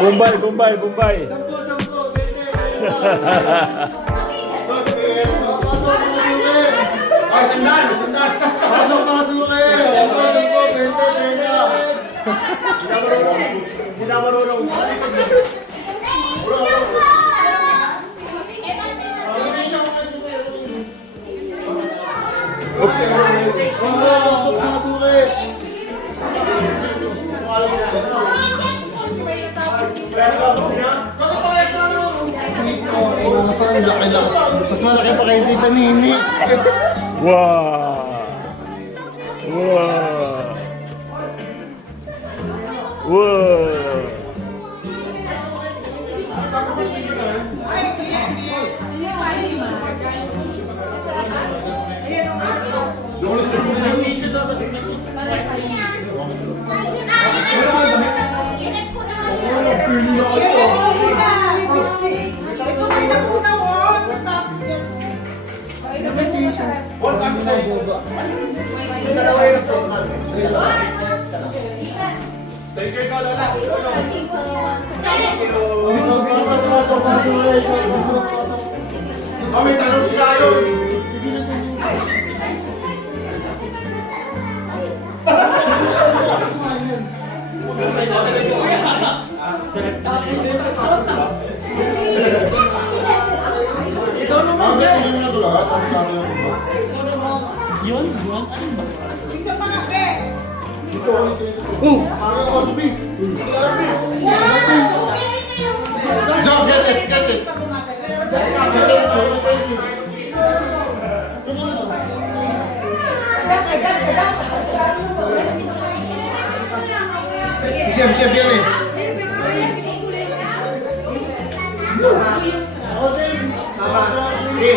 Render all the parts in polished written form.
Bombay, Bombay, Bombay. Ay, sandal, sandal. Pasok, pasok eh. Pasok po, 20, 30. Hindi na marunong. Pasok, pasok eh. Mas malaki pa kayo Tita Nini. Wow! Wow! Wow! Thank you, Lola. Pasok, pasok, pasok eh. Oh, may tanong si Sayo. Ikaw naman Ang eh. galing na ito lahat. Ang sabi ng iba. Yun, ano ba? Parang Cosby. Jump, get it, get it. Siap yan eh. Ako din. Sige.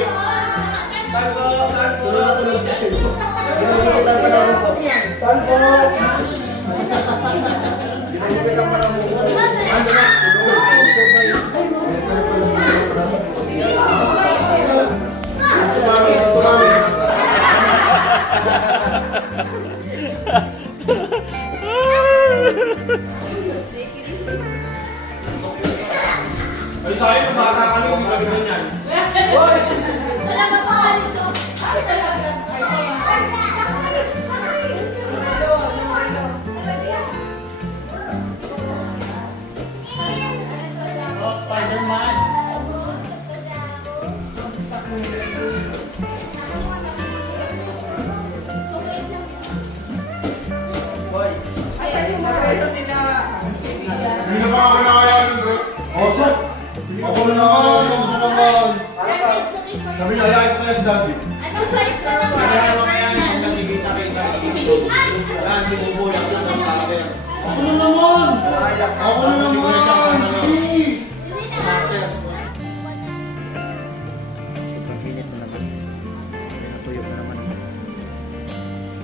Saan po? Ay, Sayo, bata ka nung gagawin yan. Talaga pa alis oh. Oh, Spider-Man. Hindi na ba ako nakayaan ng bro? Oso. Ako na naman. Ako na naman. Sabi niya, ayayin ko kaya si daddy. Anong size na naman? Kaya naman yan, kung nakikita kayo yan, si Bubo lang sa talaga yan. Ako na naman. Ako na naman. Sobrang init na naman. Pinatuyo na naman.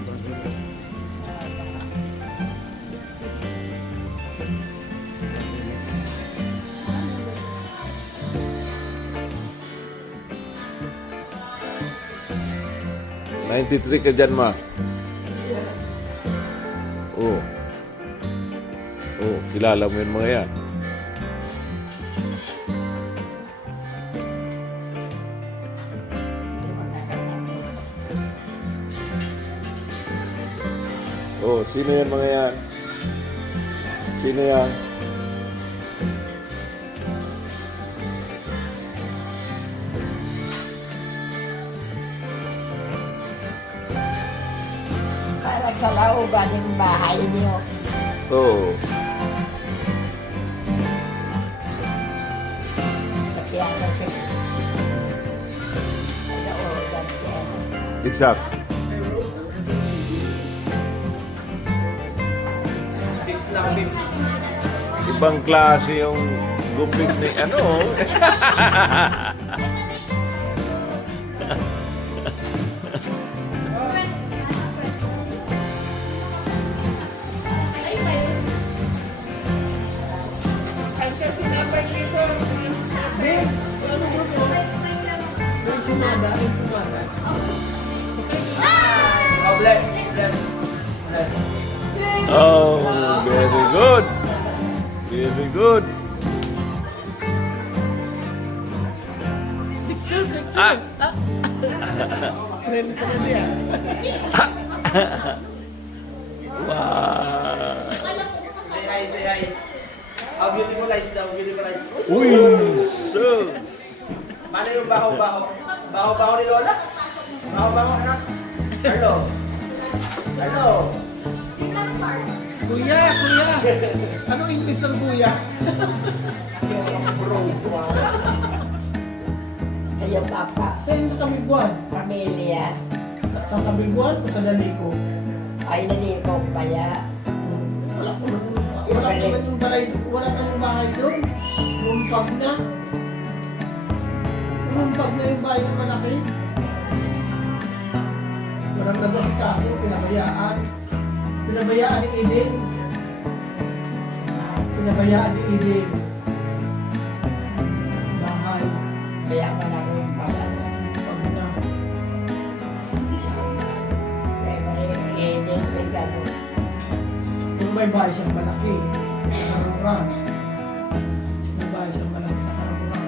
Sobrang init. 93 ka dyan, ma. Yes. Oo. Oo, kilala mo yung mga yan. Oh, sino yan mga yan? Sino yan? Para sa lauban ng bahay niyo. Oh. Kasi ano siya. Lauban siya. Exact. Ibang klase yung gupit ni ano. Ay, Very good. Picture, picture. Ah. Keren yan. Wow. Say hi. How beautiful eyes daw, beautiful eyes. Uy, so. Paano yung baho-baho? Baho-baho ni Lola? Baho-baho, anak? Hello? Hello? Kuya, kuya. Anong English ng kuya? Kayo papa, Saan sa Kabiguan? pamilya, Sa Kabiguan o sa Daliko? ay nalikong kaya. Wala naman yung balay, wala namang bahay doon. Lumpag na. Lumpag na yung bahay ng malaki. Walang nagasikaso, pinabayaan. Pinabayaan ni Eden. Pinabayaan ni Eden. Bahay. Kaya maraming pala. Pag na. Kaya maraming may gano'n. Yung may bahay siyang malaki. Sa Karuran. May bahay siyang malaki sa Karuran.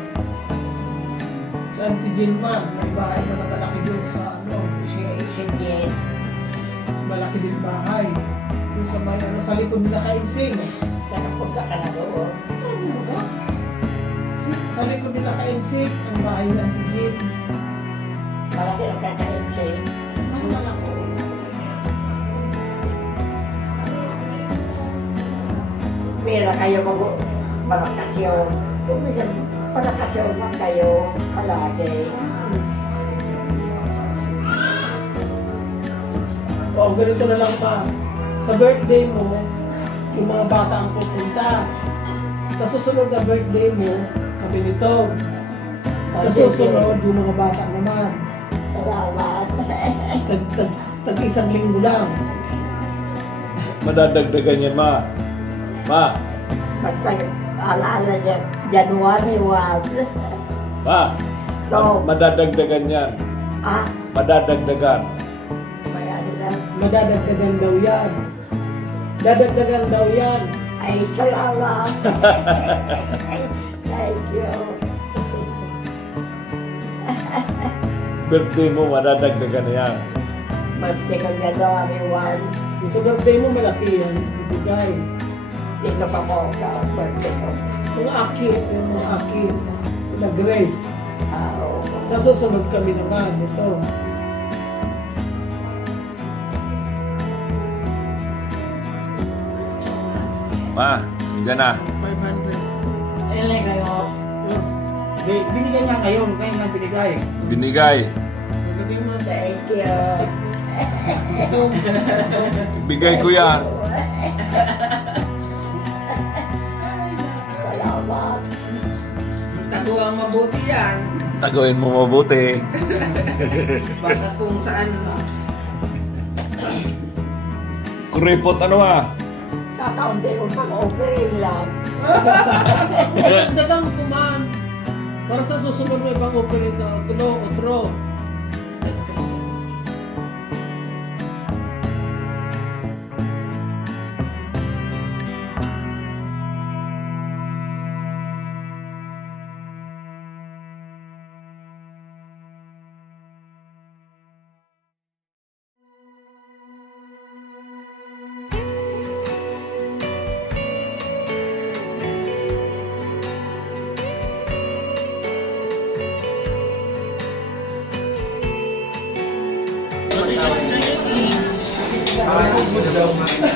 Sa Auntie Jilman, may bahay na malaki doon sa ano. Si Jen, Malaki din bahay. Yung sa may ano, sa likod nila Kainsing. nakapunta ka na doon. Sa likod nila Kainsing, ang bahay ng Auntie Jin. Malaki ang kakainsin. Mas malaki. Pera kayo malakasyon. Kung minsan malakasyon man kayo palagi. O, ganito na lang pa. Sa birthday mo, yung mga bata ang pupunta. Sa susunod na birthday mo, kami nito. Sa susunod, yung mga bata naman. Salamat. Tag-isang linggo lang. Madadagdagan yan, ma. Ma. Basta alaala niya, January 1. Ma. So, Madadagdagan yan. ah, Madadagdagan. may ano na. Madadagdagan daw yan. Dadagdagan daw yan. Ay, salamat. Thank you. Birthday mo, madadagdagan na yan. Birthday ko January 1. Yung sa birthday mo, malaki yan. Ibigay. Dito pa po sa birthday ko. Mga akit, yung mga akit. Sila Grace. Oo. Sa susunod kami naman, ito. Ma, dyan na. 500. Ilan kayo? Binigay nga ngayon, ngayon nga binigay. Binigay. Ilagay mo. Thank you. Ito. Ibigay ko yan. Salamat. Tago ang mabuti yan. Taguin mo mabuti. Baka kung saan. Kuripot ano ah? Kakaunti ko pang operin lang. Dagang kuman. Para sa susunod mo ibang operate ka. Otro.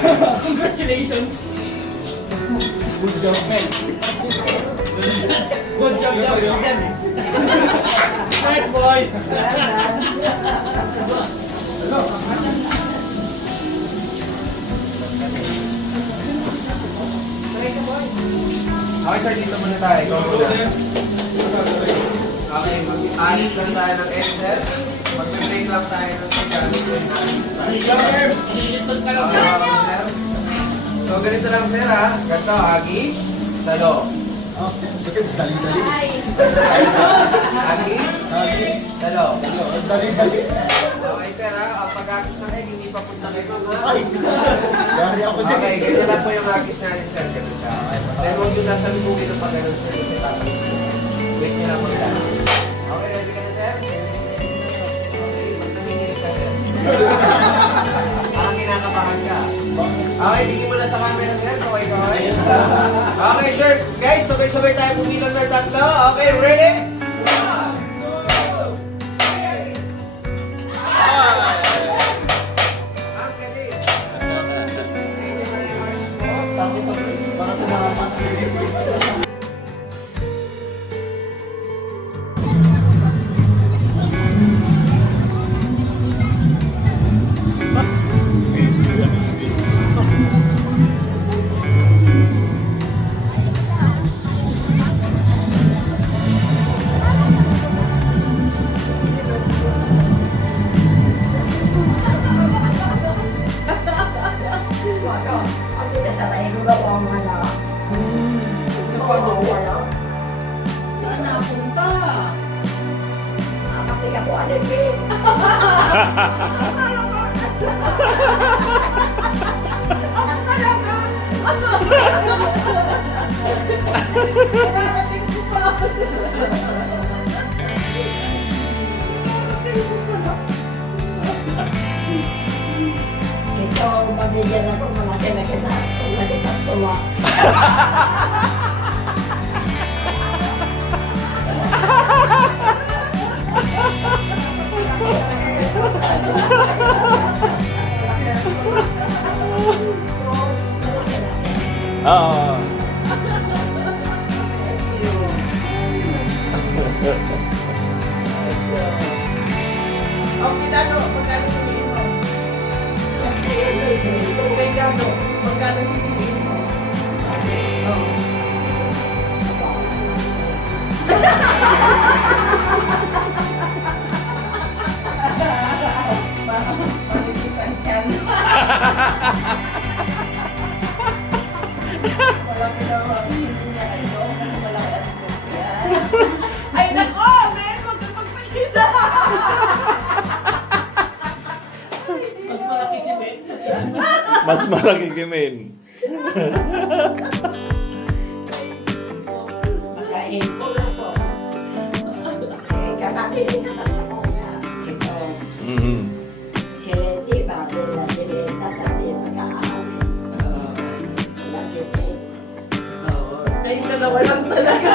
Congratulations. Good job, man. Good job daw. Nice boy. Okay sir, dito muna tayo. Ikaw muna. Okay, mag-alis lang tayo ng Excel. Mag-break lang tayo ng Tagalog. So ganito lang sir ha. Ganito, agis, salo. Oh, dali-dali. Dali-dali. Okay, sir, ha? Ang pag-agis na kayo, hindi pa punta kayo. Ay, yari ako dyan. Okay, ganito lang po yung agis natin, sir. Ganun siya. Then, huwag yung nasa lubugin ng pag-ganun, sir. Kasi tapos, wait nyo lang magdala. Okay, ready ka na, sir? Okay, magtamingin ka, sir. Parang kinakabahan ka. Okay, tingin mo na sa camera, sir. Okay, okay. Okay, sir. Guys, sabay-sabay tayo pumilang ng tatlo. Okay, ready? Wala. Ang pinasaray ko daw ang wala. Wala. Saan napunta? Nakapika ko alipin. Nakarating ko pa. Ito, mabigyan ako malaki na kita. Lagi ka tuwa. Oo. Magkano hinihin mo? Magkano hinihin mo? Panipisan ka na. Malaki na hinihin niya kayo kasi malaki ang yan. Ay nako, men! Huwag kang magpakita! Mas malaki kimin. Mas malaki kimin. Makain ko na po. Kakakili ka na sa kanya. Ito. Mhm. Silenti ba? Dila silenta dati pa sa amin. Wala silenti. Tayo dalawa lang talaga.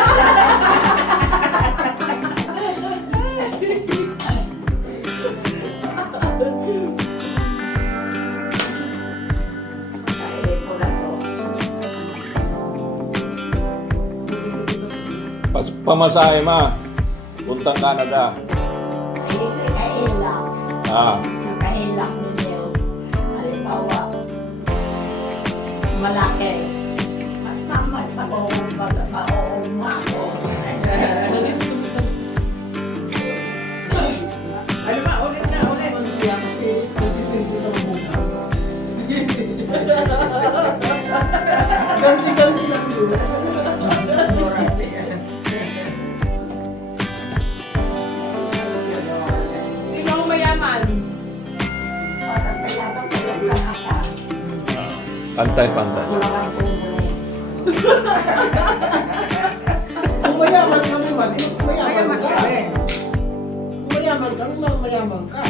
Makain ko na po. Pamasahe ma. Puntang Canada. Iso kailak. Ah. Sa kailak ninyo. Halimbawa, malaki. Mas mamay ma-uuma ko. Ano ba? Ulit na, ulit. Ano siya? Kasi nagsisimpo sa mukha. Ganti-ganti lang yun. Sino ang mayaman? Parang mayaman ko lang lang ata. Pantay-pantay. Wala kang pumuli. Kung mayaman ka naman, mayaman ka. Kung mayaman ka, mayaman ka.